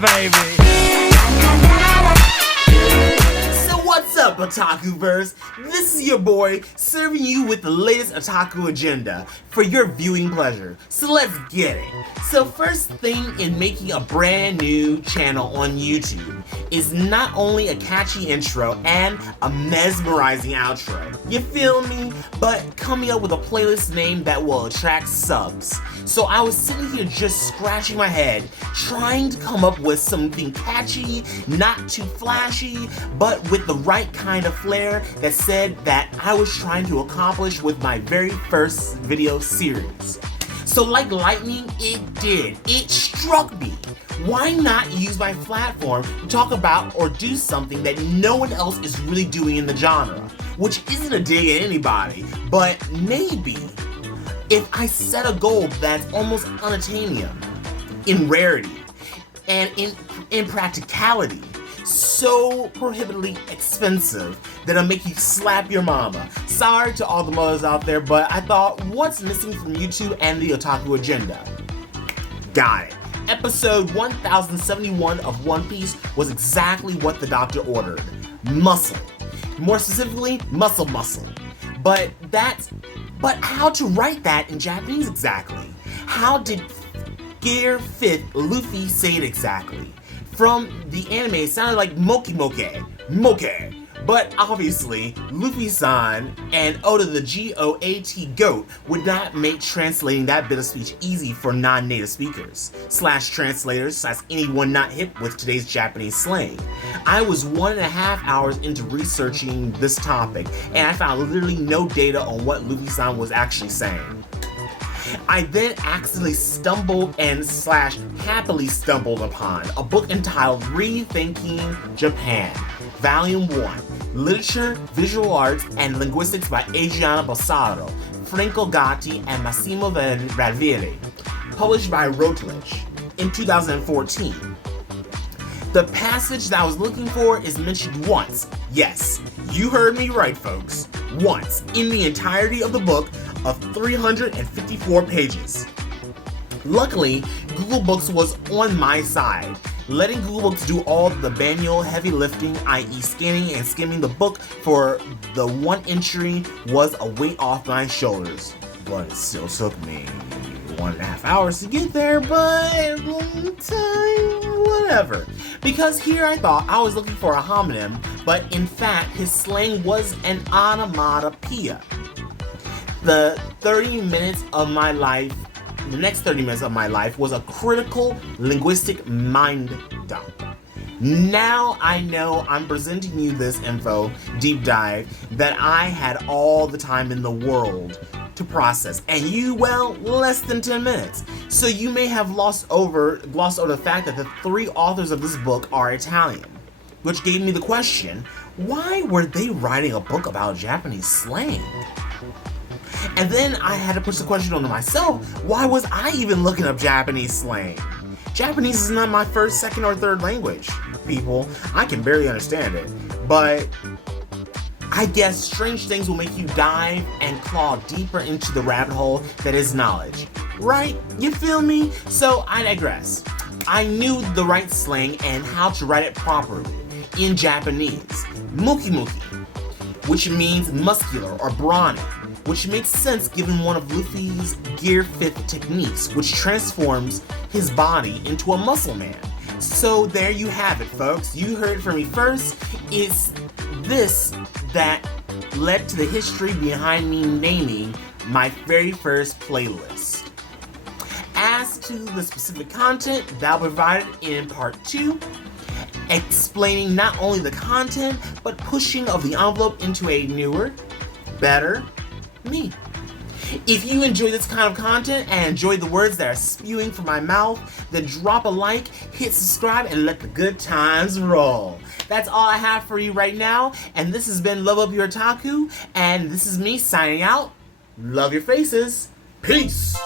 baby. So what's up, Otakuverse? This is your boy serving you with the latest otaku agenda for your viewing pleasure. So let's get it. So first thing in making a brand new channel on YouTube is not only a catchy intro and a mesmerizing outro, you feel me? But coming up with a playlist name that will attract subs. So I was sitting here just scratching my head, trying to come up with something catchy, not too flashy, but with the right kind of flair that said that I was trying to accomplish with my very first video series. So like lightning, it did. It struck me. Why not use my platform to talk about or do something that no one else is really doing in the genre? Which isn't a dig at anybody, but maybe if I set a goal that's almost unattainable in rarity and in practicality, so prohibitively expensive that it'll make you slap your mama. Sorry to all the mothers out there, but I thought, what's missing from YouTube and the otaku agenda? Got it. Episode 1071 of One Piece was exactly what the doctor ordered. Muscle. More specifically, muscle. But how to write that in Japanese exactly? How did Gear 5th Luffy say it exactly? From the anime, it sounded like moke. But obviously, Luffy-san and Oda the G-O-A-T GOAT would not make translating that bit of speech easy for non-native speakers, /translators, anyone not hip with today's Japanese slang. I was 1.5 hours into researching this topic, and I found literally no data on what Luffy-san was actually saying. I then accidentally stumbled and happily stumbled upon a book entitled Rethinking Japan, Volume 1, Literature, Visual Arts, and Linguistics by Adriano Bassaro, Franco Gatti, and Massimo Raviri, published by Routledge in 2014. The passage that I was looking for is mentioned once. Yes, you heard me right, folks. Once in the entirety of the book of 354 pages. Luckily, Google Books was on my side, letting Google Books do all the manual heavy lifting, i.e. scanning and skimming the book for the one entry was a weight off my shoulders. But it still took me 1.5 hours to get there, but whatever. Because here I thought I was looking for a homonym, but in fact his slang was an onomatopoeia. The next 30 minutes of my life was a critical linguistic mind dump. Now I know I'm presenting you this info deep dive that I had all the time in the world to process, and you, well, less than 10 minutes. So you may have glossed over the fact that the 3 authors of this book are Italian, which gave me the question, why were they writing a book about Japanese slang? And then I had to push the question onto myself, why was I even looking up Japanese slang? Japanese is not my first, second, or third language, people. I can barely understand it. But I guess strange things will make you dive and claw deeper into the rabbit hole that is knowledge. Right? You feel me? So I digress. I knew the right slang and how to write it properly in Japanese. Muki, which means muscular or brawny, which makes sense given one of Luffy's Gear 5th techniques, which transforms his body into a muscle man. So there you have it, folks. You heard it from me first. It's this that led to the history behind me naming my very first playlist. As to the specific content, that will be provided in part 2, explaining not only the content, but pushing of the envelope into a newer, better me. If you enjoy this kind of content and enjoy the words that are spewing from my mouth, then drop a like, hit subscribe, and let the good times roll. That's all I have for you right now, and this has been Love Up Your Otaku, and this is me signing out. Love your faces. Peace!